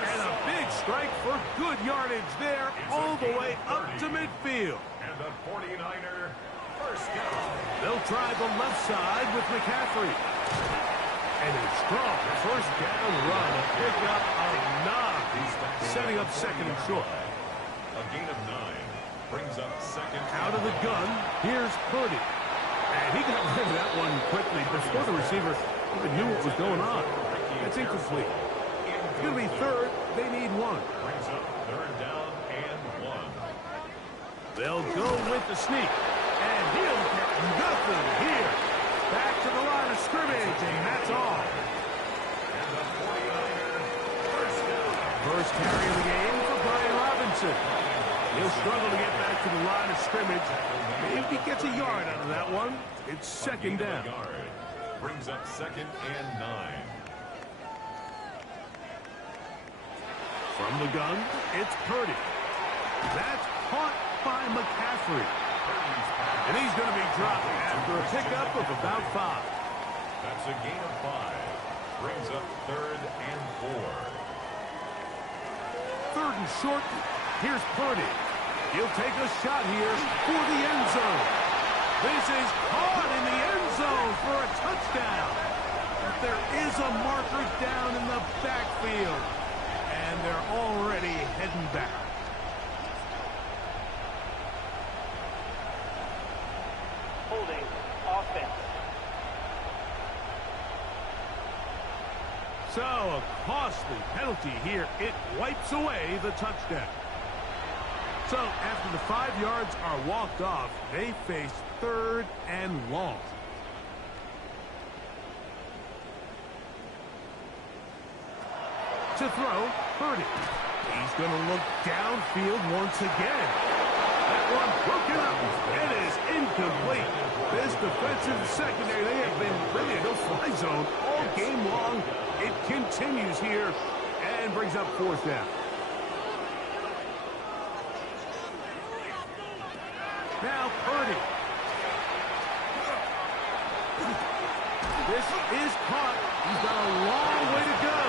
And a big strike for good yardage there, all the way up to midfield. And the 49er first down. They'll try the left side with McCaffrey. And a strong first down run, a pickup of 9, setting up 2nd and short. A gain of 9 brings up 2nd. Out of the gun, here's Purdy. And he got rid of that one quickly before the receiver even knew what was going on. That's incomplete. It's going to be 3rd. They need 1. Brings up 3rd down and 1. They'll go with the sneak. And he'll get nothing here. Back to the line of scrimmage, and that's all. And the 49er first down. First carry of the game for Brian Robinson. He'll struggle to get back to the line of scrimmage. Maybe he gets a yard out of that one. It's 2nd down. Brings up 2nd and 9. From the gun, it's Purdy. That's caught by McCaffrey. And he's going to be dropped after a pickup of about 5. That's a gain of 5. Brings up 3rd and 4. 3rd and short. Here's Purdy. He'll take a shot here for the end zone. This is caught in the end zone for a touchdown. But there is a marker down in the backfield. And they're already heading back. Holding offense. So a costly penalty here. It wipes away the touchdown. So after the 5 yards are walked off, they face 3rd and long. To throw, Purdy. He's going to look downfield once again. That one broken up. It is incomplete. This defensive secondary, they have been really a no-fly zone all game long. It continues here and brings up fourth down. Now Purdy. This is caught. He's got a long way to go.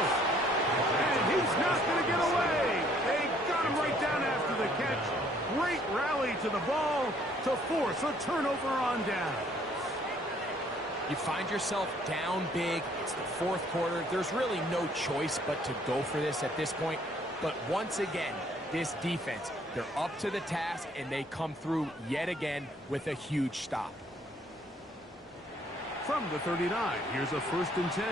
And he's not going to get away. They got him right down after the catch. Great rally to the ball to force a turnover on down. You find yourself down big. It's the fourth quarter. There's really no choice but to go for this at this point. But once again, this defense, they're up to the task, and they come through yet again with a huge stop. From the 39, here's a 1st and 10.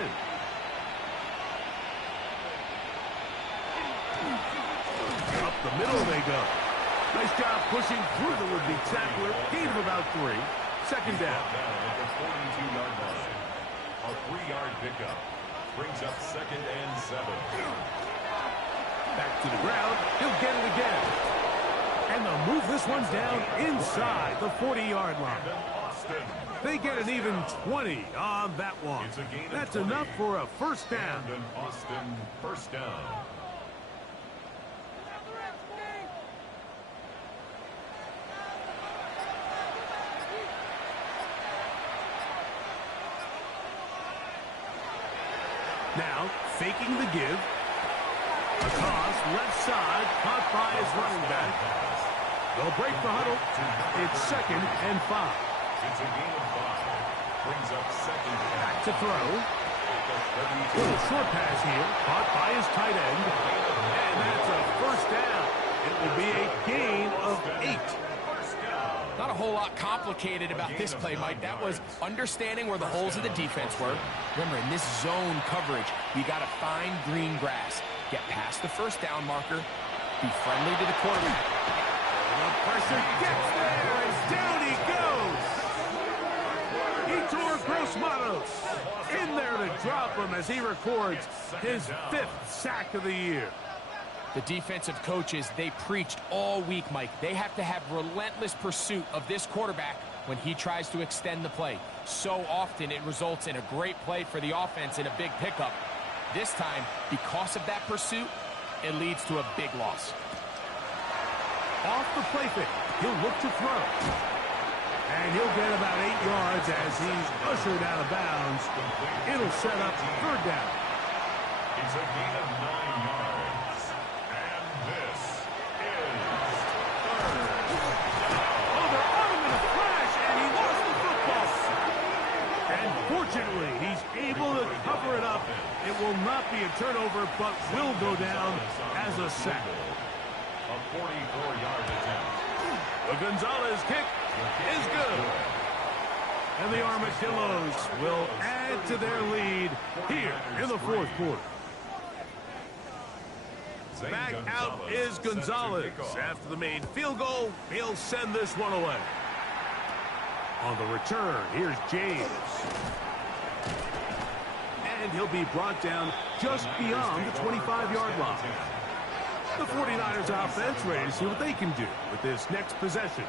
Up the middle they go. Nice job pushing through the would-be tackler. Gain of about 3. Second down. At the 42-yard line. A 3-yard pickup. Brings up 2nd and 7. Back to the ground. He'll get it again. And they'll move this one down inside the 40-yard line. They get an even 20 on that one. That's enough for a first down. And an Austin first down. Now, faking the give. A toss, left side, caught by his running back. They'll break the huddle. It's 2nd and 5. It's a gain of 5. Brings up 2nd. Back to throw. Little short pass here, caught by his tight end. And that's a first down. It will be a gain of 8. Not a whole lot complicated about this play, Mike. That was understanding where the holes of the defense were. Remember, in this zone coverage, you got to find green grass. Get past the first down marker. Be friendly to the quarterback. The pressure gets there, and down he goes. Yetur Gross-Matos in there to drop him as he records his 5th sack of the year. The defensive coaches, they preached all week, Mike. They have to have relentless pursuit of this quarterback when he tries to extend the play. So often it results in a great play for the offense and a big pickup. This time, because of that pursuit, it leads to a big loss. Off the play fake, he'll look to throw. And he'll get about 8 yards as he's ushered out of bounds. It'll set up 3rd down. It's a gain of 9 yards. And this is 3rd down. Oh, they're on him in a flash, and he lost the football. And fortunately, he's able to cover it up. It will not be a turnover, but will go down as a sack. A 44-yard attempt. The Gonzalez kick is good. And the Armadillos will add to their lead here in the 4th quarter. Back out is Gonzalez. After the made field goal, he'll send this one away. On the return, here's James. And he'll be brought down just beyond the 25-yard line. The 49ers offense ready to see what they can do with this next possession.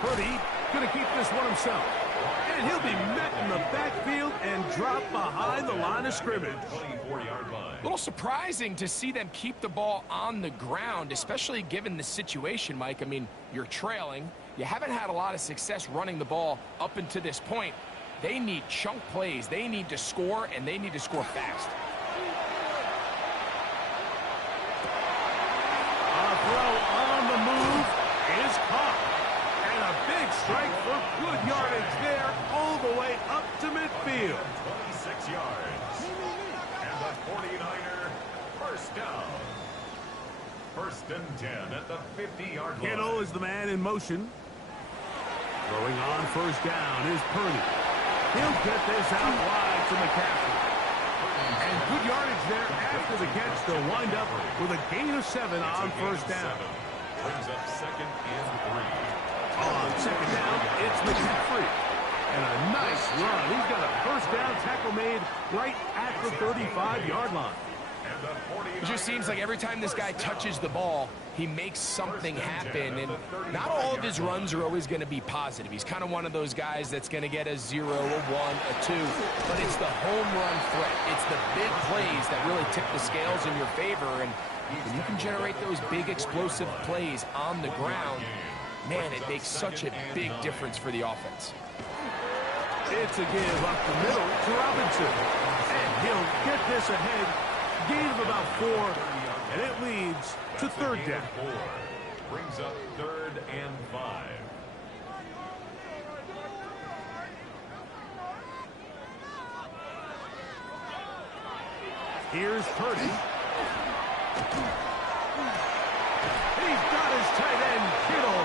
Purdy going to keep this one himself. And he'll be met in the backfield and dropped behind the line of scrimmage. 24-yard line. A little surprising to see them keep the ball on the ground, especially given the situation, Mike. I mean, you're trailing. You haven't had a lot of success running the ball up until this point. They need chunk plays. They need to score, and they need to score fast. A throw on the move is caught. And a big strike for good yardage there all the way up to midfield. 26 yards. And the 49er first down. 1st and 10 at the 50-yard line. Kittle is the man in motion. Throwing on first down is Purdy. He'll get this out wide to McCaffrey. And good yardage there after the catch. They'll wind up with a gain of 7 on first down. Brings up 2nd and 3. On second down, it's McCaffrey. And a nice run. He's got a first down tackle made right at the 35-yard line. It just seems like every time this guy touches the ball, he makes something happen, and not all of his runs are always going to be positive. He's kind of one of those guys that's going to get a 0, a 1, a 2, but it's the home run threat. It's the big plays that really tip the scales in your favor, and when you can generate those big explosive plays on the ground, man, it makes such a big difference for the offense. It's a give up the middle to Robinson, and he'll get this ahead. Gain of about 4, and it leads to third down. Brings up 3rd and 5. Here's Purdy. He's got his tight end, Kittle.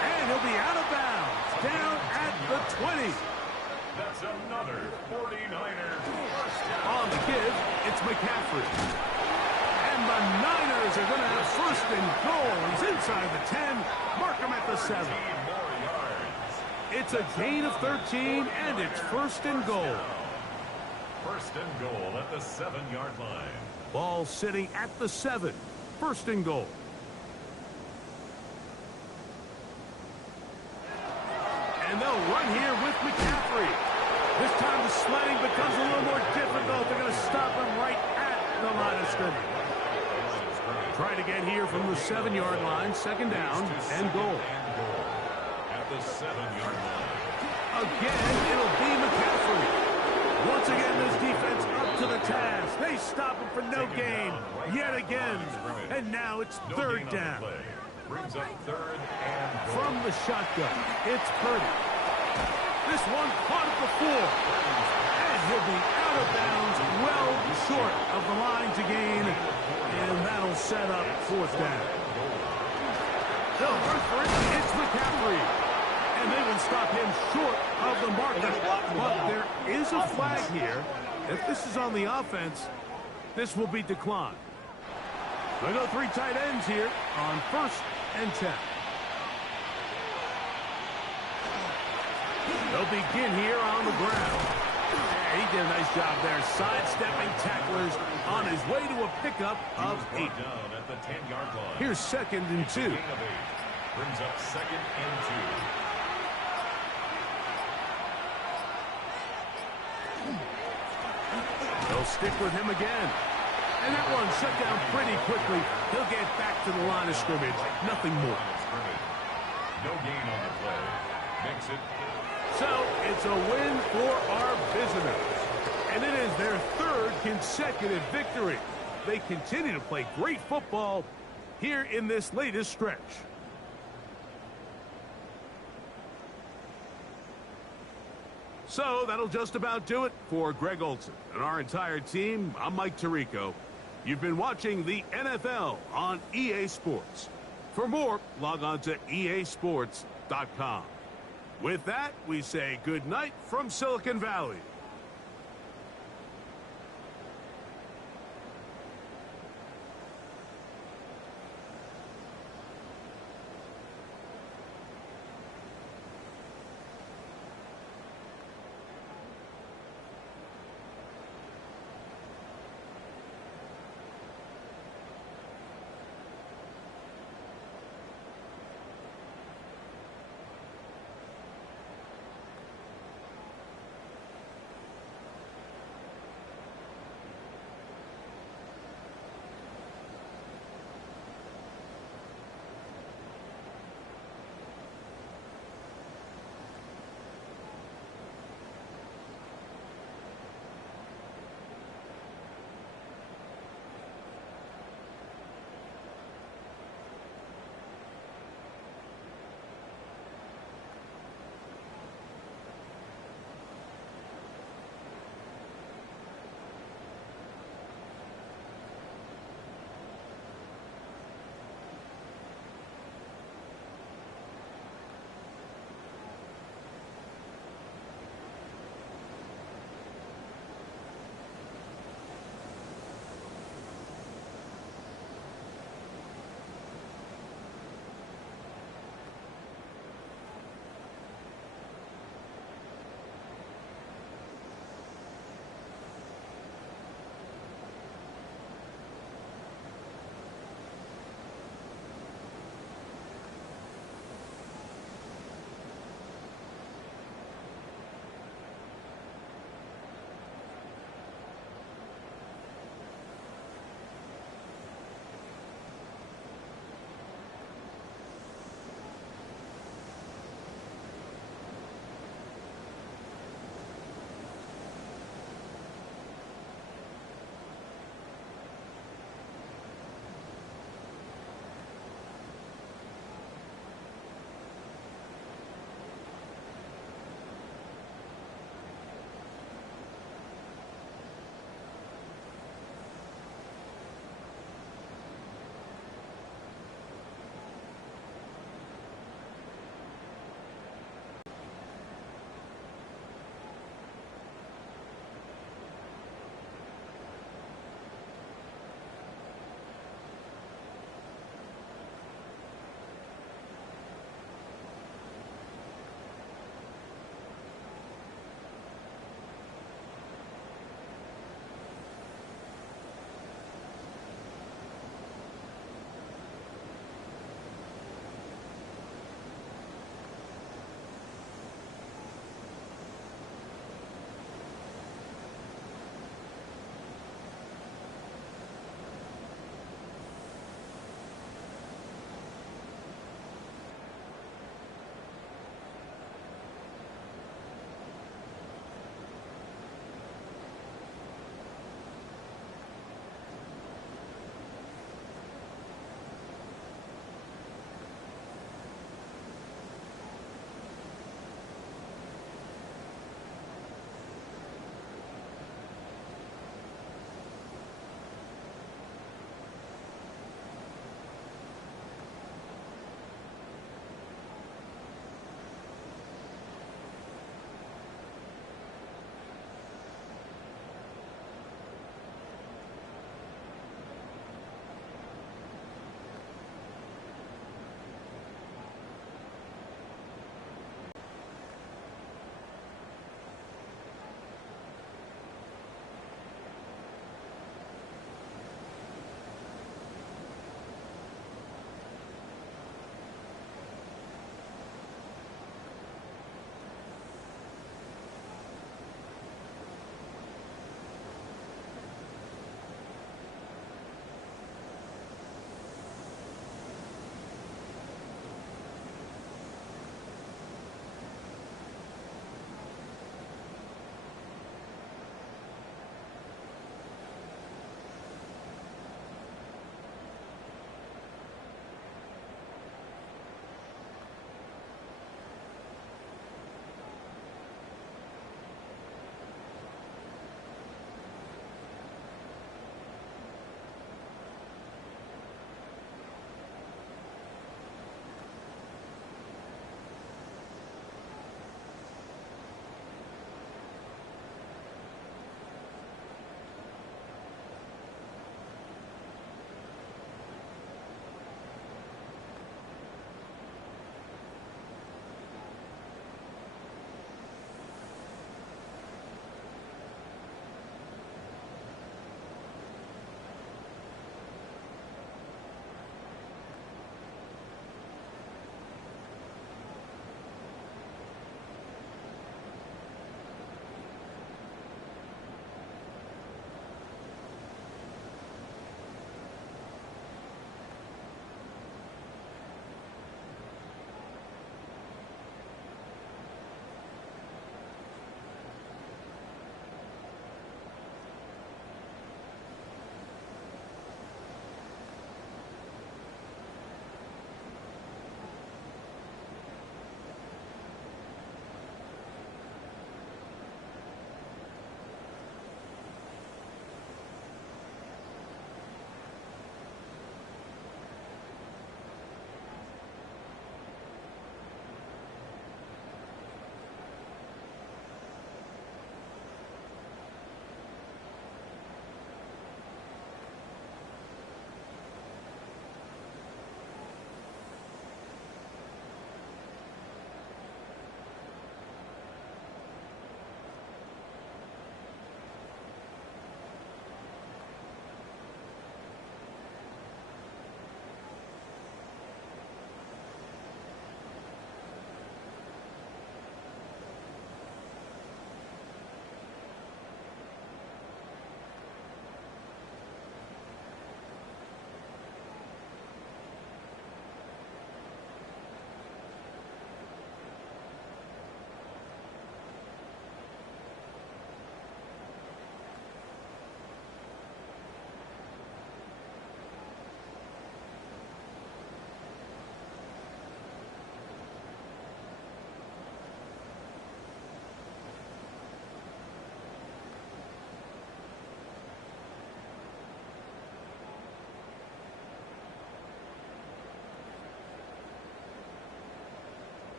And he'll be out of bounds, down at the 20. That's another 49er first down. On the give, it's McCaffrey. And the Niners are going to have first and goal. He's inside the 10. Mark him at the 7. More yards. It's a gain of 13, and it's first and goal. First and goal at the 7-yard line. Ball sitting at the 7. First and goal. And they'll run here with McCaffrey. This time the sledding becomes a little more difficult. They're going to stop him right at the line of scrimmage. Try to get here from the 7-yard line. Second down and goal. At the 7-yard line. Again, it'll be McCaffrey. Once again, this defense up to the task. They stop him for no gain yet again. And now it's third down. Brings up 3rd and goal. From the shotgun, it's Purdy. This one caught at the 4. And he'll be out of bounds, well short of the line to gain. And that'll set up fourth down. They'll run for it. It's McCaffrey. And they will stop him short of the marker. But there is a flag here. If this is on the offense, this will be declined. They go 3 tight ends here on 1st and 10. They'll begin here on the ground. Yeah, he did a nice job there, sidestepping tacklers on his way to a pickup of 8. Down at the 10-yard line. Here's 2nd and 2. Gain of 8. Brings up 2nd and 2. They'll stick with him again. And that one shut down pretty quickly. He'll get back to the line of scrimmage. Nothing more. No gain on the play. Makes it. So it's a win for our visitors. And it is their 3rd consecutive victory. They continue to play great football here in this latest stretch. So that'll just about do it for Greg Olsen and our entire team. I'm Mike Tirico. You've been watching the NFL on EA Sports. For more, log on to easports.com. With that, we say good night from Silicon Valley.